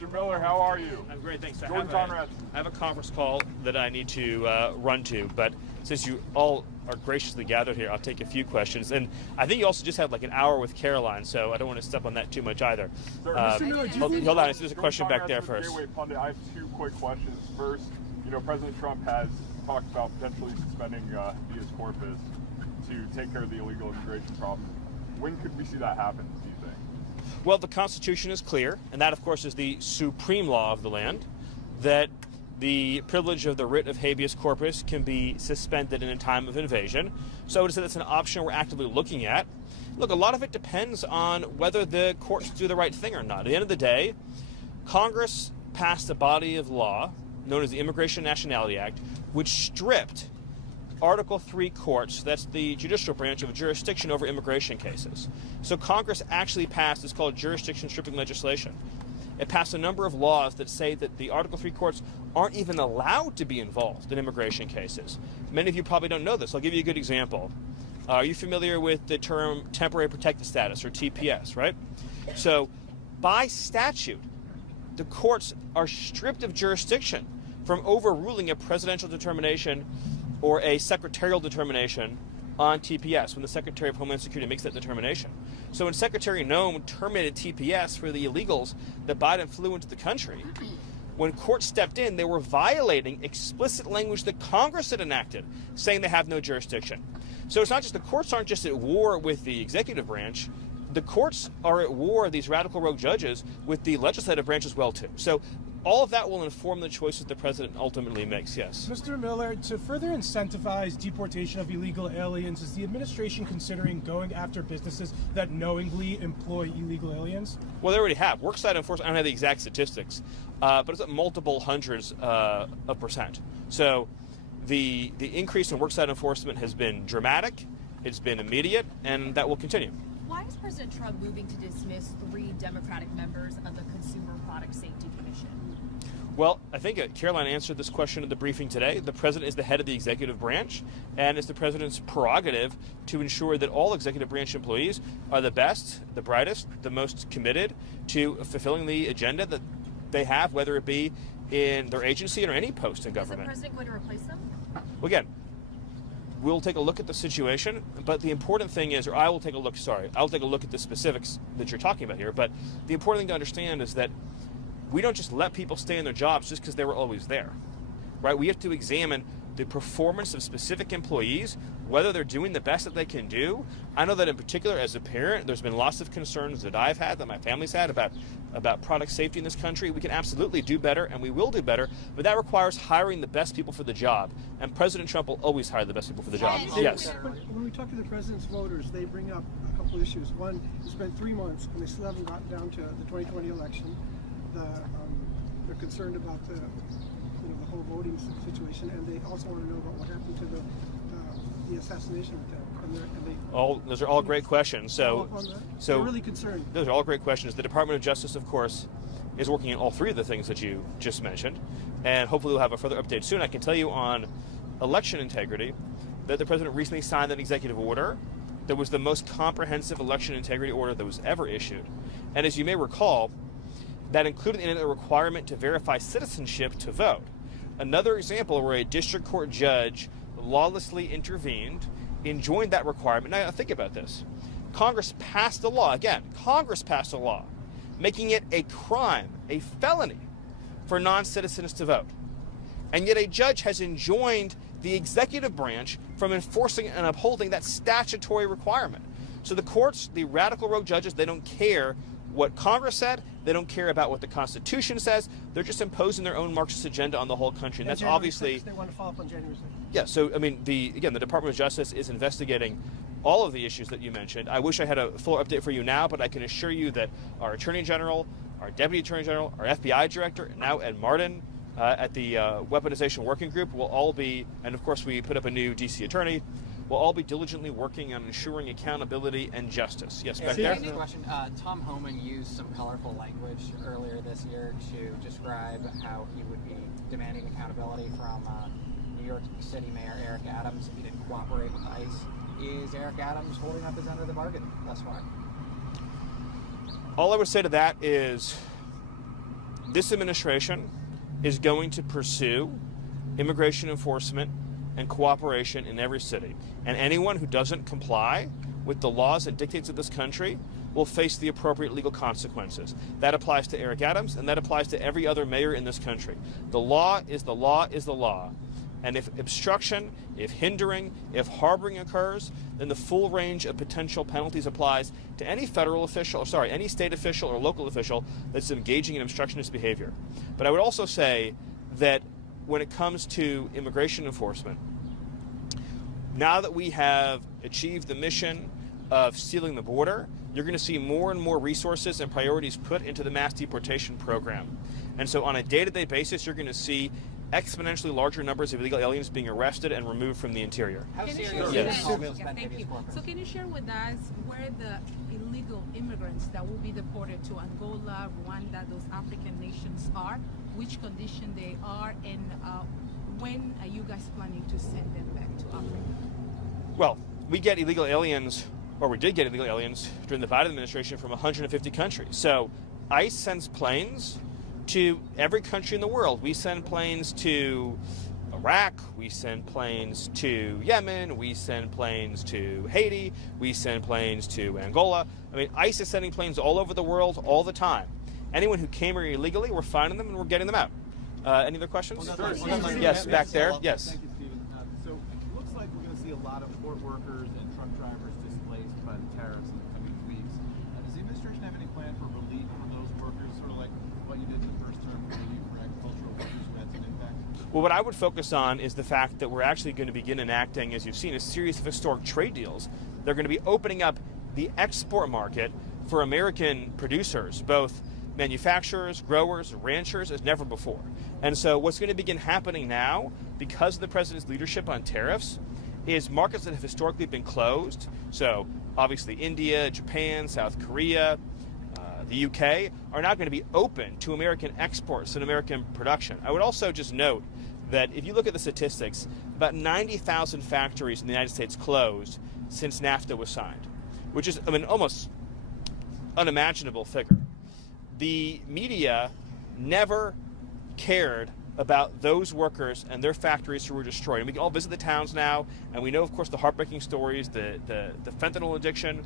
Mr. Miller, how are you? I'm great, thanks. Jordan Conrad. I have a conference call that I need to run to, but since you all are graciously gathered here, I'll take a few questions. And I think you also just had like an hour with Caroline, so I don't want to step on that too much either. Sir, hold on, there's a question back there first. Gateway Pundit, I have two quick questions. First, President Trump has talked about potentially suspending habeas corpus to take care of the illegal immigration problem. When could we see that happen, do you think? Well, the Constitution is clear, and that, of course, is the supreme law of the land, that the privilege of the writ of habeas corpus can be suspended in a time of invasion. So I would say that's an option we're actively looking at. Look, a lot of it depends on whether the courts do the right thing or not. At the end of the day, Congress passed a body of law known as the Immigration and Nationality Act, which stripped Article 3 courts, that's the judicial branch, of jurisdiction over immigration cases. So Congress actually passed, it's called jurisdiction stripping legislation. It passed a number of laws that say that the Article 3 courts aren't even allowed to be involved in immigration cases. Many of you probably don't know this. I'll give you a good example. Are you familiar with the term temporary protected status, or TPS, right? So by statute, the courts are stripped of jurisdiction from overruling a presidential determination or a secretarial determination on TPS when the Secretary of Homeland Security makes that determination. So when Secretary Noem terminated TPS for the illegals that Biden flew into the country, when courts stepped in, they were violating explicit language that Congress had enacted, saying they have no jurisdiction. So it's not just the courts aren't just at war with the executive branch, the courts are at war, these radical rogue judges, with the legislative branch as well, too. So all of that will inform the choices the president ultimately makes, yes. Mr. Miller, to further incentivize deportation of illegal aliens, is the administration considering going after businesses that knowingly employ illegal aliens? Well, they already have. Worksite enforcement, I don't have the exact statistics, but it's at multiple hundreds of percent. So the increase in worksite enforcement has been dramatic, it's been immediate, and that will continue. Why is President Trump moving to dismiss 3 Democratic members of the Consumer Product Safety Commission? Well, I think Caroline answered this question in the briefing today. The president is the head of the executive branch, and it's the president's prerogative to ensure that all executive branch employees are the best, the brightest, the most committed to fulfilling the agenda that they have, whether it be in their agency or any post in government. Is the president going to replace them? Well, again, we'll take a look at the situation, but the important thing is, I'll take a look at the specifics that you're talking about here, but the important thing to understand is that we don't just let people stay in their jobs just because they were always there, right? We have to examine the performance of specific employees, whether they're doing the best that they can do. I know that in particular, as a parent, there's been lots of concerns that I've had, that my family's had about product safety in this country. We can absolutely do better, and we will do better, but that requires hiring the best people for the job. And President Trump will always hire the best people for the job. Yes. But when we talk to the president's voters, they bring up a couple of issues. One, it's been 3 months, and they still haven't gotten down to the 2020 election. They're concerned about the whole voting situation, and they also want to know about what happened to the assassination attempt. Those are all great quessos. So they're really concerned. Those are all great questions. The Department of Justice, of course, is working on all 3 of the things that you just mentioned, and hopefully we'll have a further update soon. I can tell you on election integrity that the president recently signed an executive order that was the most comprehensive election integrity order that was ever issued. And as you may recall, that included in it a requirement to verify citizenship to vote. Another example where a district court judge lawlessly intervened, enjoined that requirement. Now think about this. Congress passed a law, making it a crime, a felony, for non-citizens to vote. And yet a judge has enjoined the executive branch from enforcing and upholding that statutory requirement. So the courts, the radical rogue judges, they don't care what Congress said. They don't care about what the Constitution says. They're just imposing their own Marxist agenda on the whole country. And that's January obviously 6th, they want to follow up on January 6th. Yeah, so I mean, the Department of Justice is investigating all of the issues that you mentioned. I wish I had a fuller update for you now, but I can assure you that our Attorney General, our Deputy Attorney General, our FBI Director, and now Ed Martin at the Weaponization Working Group will all be, and of course we put up a new D.C. Attorney, will all be diligently working on ensuring accountability and justice. Yes, back there. Question. Tom Homan used some colorful language earlier this year to describe how he would be demanding accountability from New York City Mayor Eric Adams if he didn't cooperate with ICE. Is Eric Adams holding up his end of the bargain thus far? All I would say to that is this administration is going to pursue immigration enforcement and cooperation in every city. And anyone who doesn't comply with the laws and dictates of this country will face the appropriate legal consequences. That applies to Eric Adams, and that applies to every other mayor in this country. The law is the law is the law. And if obstruction, if hindering, if harboring occurs, then the full range of potential penalties applies to any federal official, any state official or local official that's engaging in obstructionist behavior. But I would also say that when it comes to immigration enforcement, now that we have achieved the mission of sealing the border, you're going to see more and more resources and priorities put into the mass deportation program. And so on a day-to-day basis, you're going to see exponentially larger numbers of illegal aliens being arrested and removed from the interior. How Can you serious share is with this us- habeas yeah, corpus? thank you. So can you share with us where the illegal immigrants that will be deported to Angola, Rwanda, those African nations are, which condition they are, and when are you guys planning to send them back to Africa? Well, we did get illegal aliens during the Biden administration from 150 countries. So ICE sends planes to every country in the world. We send planes to Iraq, we send planes to Yemen, we send planes to Haiti, we send planes to Angola. I mean, ICE is sending planes all over the world all the time. Anyone who came here illegally, we're finding them and we're getting them out. Any other questions? Yes, back there. Yes. Thank you, Stephen. So it looks like we're going to see a lot of port workers and truck drivers displaced by the tariffs in the coming weeks. Does the administration have any plan for relief for those workers, sort of like what you did in the first term for relief for agricultural workers who had some impact? Well, what I would focus on is the fact that we're actually going to begin enacting, as you've seen, a series of historic trade deals. They're going to be opening up the export market for American producers, both manufacturers, growers, ranchers, as never before. And so what's going to begin happening now, because of the president's leadership on tariffs, is markets that have historically been closed, so obviously India, Japan, South Korea, the UK, are now going to be open to American exports and American production. I would also just note that if you look at the statistics, about 90,000 factories in the United States closed since NAFTA was signed, which is, almost unimaginable figure. The media never cared about those workers and their factories who were destroyed. And we can all visit the towns now, and we know, of course, the heartbreaking stories, the fentanyl addiction,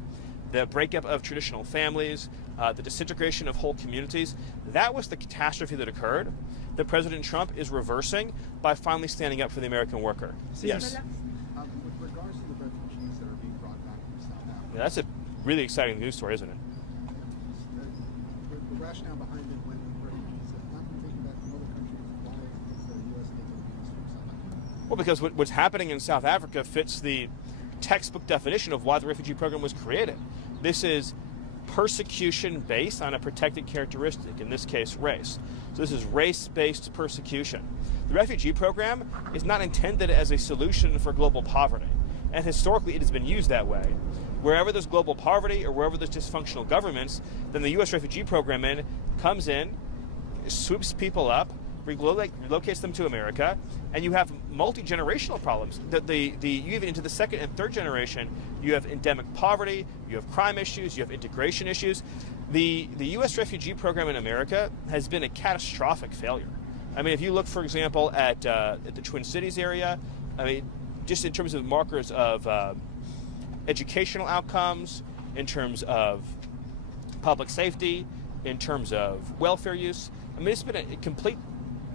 the breakup of traditional families, the disintegration of whole communities. That was the catastrophe that occurred that President Trump is reversing by finally standing up for the American worker. Yes. With regards to the refugees that are being brought back from South Africa, Yeah, that's a really exciting news story, isn't it? the rationale behind it when refugees have not been taken back from other countries, why is the U.S. taking refugees from South Africa? Well, because what's happening in South Africa fits the textbook definition of why the refugee program was created. This is persecution based on a protected characteristic, in this case, race. So this is race-based persecution. The refugee program is not intended as a solution for global poverty, and historically it has been used that way. Wherever there's global poverty or wherever there's dysfunctional governments, then the U.S. refugee program comes in, swoops people up, relocates them to America, and you have multi-generational problems. You even into the second and third generation, you have endemic poverty, you have crime issues, you have integration issues. The U.S. refugee program in America has been a catastrophic failure. I mean, if you look, for example, at the Twin Cities area, I mean, just in terms of markers of educational outcomes, in terms of public safety, in terms of welfare use, I mean, it's been a complete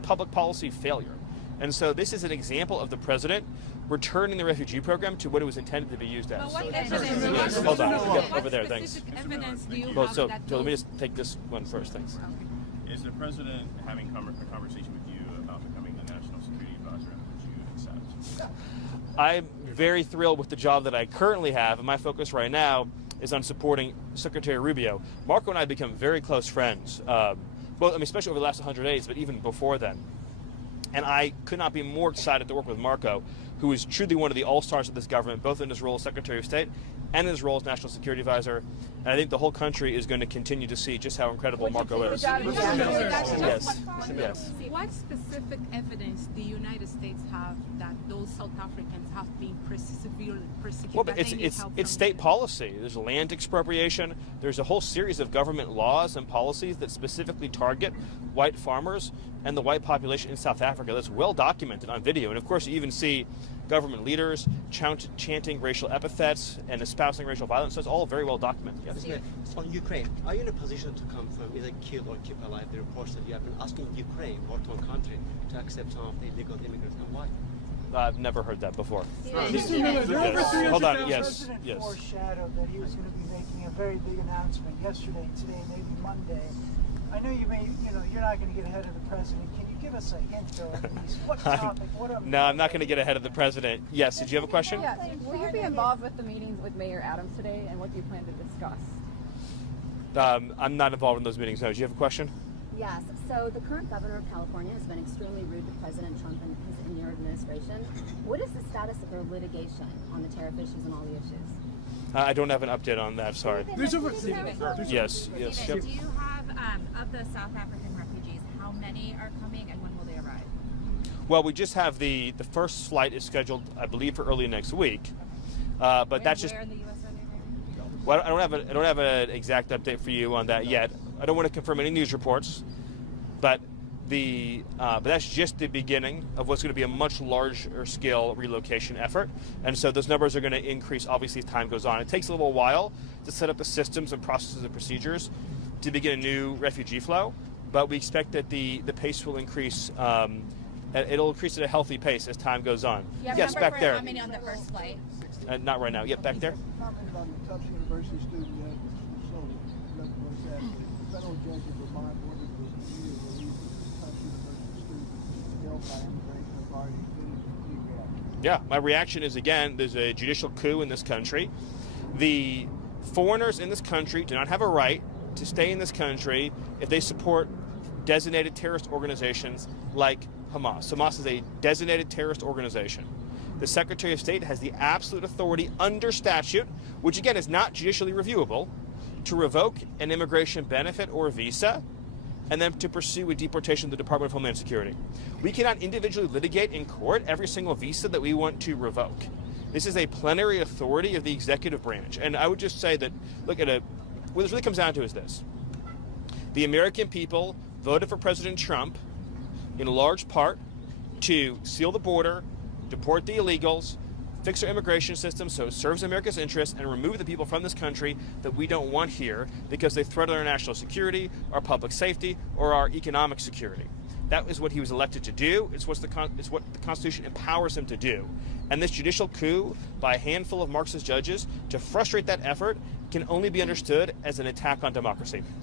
public policy failure. And so this is an example of the president returning the refugee program to what it was intended to be used as. But what evidence? Hold on. What Yep, over there, thanks. specific evidence do you Well, have so that let me those- just take this one first, thanks. Is the president having a conversation with you about becoming the national security advisor, and would you accept? I'm very thrilled with the job that I currently have, and my focus right now is on supporting Secretary Rubio. Marco and I have become very close friends, especially over the last 100 days, but even before then. And I could not be more excited to work with Marco, who is truly one of the all-stars of this government, both in his role as Secretary of State and in his role as National Security Advisor. And I think the whole country is going to continue to see just how incredible Marco is. Yes. Yes. What specific evidence the United States have that those South Africans have been severely persecuted? Well, but it's state policy. There's land expropriation. There's a whole series of government laws and policies that specifically target white farmers and the white population in South Africa. That's well documented on video. And of course, you even see government leaders chanting racial epithets and espousing racial violence. So it's all very well documented. Yes. On Ukraine, are you in a position to confirm, either kill or keep alive, the reports that you have been asking Ukraine, war-torn country, to accept some of the illegal immigrants, and why? I've never heard that before. Hold on. Yes. The president Yes. foreshadowed that he was going to be making a very big announcement yesterday, today, maybe Monday. I know you're not going to get ahead of the president. Can you give us a hint, though, at least? What topic? No, I'm not going to get ahead of the president. Yes. Did you have a question? Yeah. Will you be involved with the meetings with Mayor Adams today, and what do you plan to discuss? I'm not involved in those meetings. No. Do you have a question? Yes. So the current governor of California has been extremely rude to President Trump and your administration. What is the status of their litigation on the tariff issues and all the issues? I don't have an update on that. Sorry. There's over. Yes. Yes. Yep. Do you have, of the South African refugees, how many are coming and when will they arrive? Well, we just have the first flight is scheduled, I believe, for early next week. But that's just. Where in the U.S. are they going? Well, I don't have an exact update for you on that yet. I don't want to confirm any news reports, but that's just the beginning of what's going to be a much larger scale relocation effort. And so those numbers are going to increase, obviously, as time goes on. It takes a little while to set up the systems and processes and procedures to begin a new refugee flow, but we expect that the pace will increase. It'll increase at a healthy pace as time goes on. Yes, back there. How many on the first flight? Not right now. Yep, back there. Comment about the Tufts University student that was that federal judge of Vermont ordered the immediate release of Tufts University student held by immigration authorities. Yeah, my reaction is, again, there's a judicial coup in this country. The foreigners in this country do not have a right to stay in this country if they support designated terrorist organizations like Hamas. Hamas is a designated terrorist organization. The Secretary of State has the absolute authority under statute, which again is not judicially reviewable, to revoke an immigration benefit or visa and then to pursue a deportation of the Department of Homeland Security. We cannot individually litigate in court every single visa that we want to revoke. This is a plenary authority of the executive branch. And I would just say that, what this really comes down to is this. The American people voted for President Trump in large part to seal the border, deport the illegals, fix our immigration system so it serves America's interests, and remove the people from this country that we don't want here because they threaten our national security, our public safety, or our economic security. That is what he was elected to do. It's what the Constitution empowers him to do. And this judicial coup by a handful of Marxist judges to frustrate that effort can only be understood as an attack on democracy. Thank you.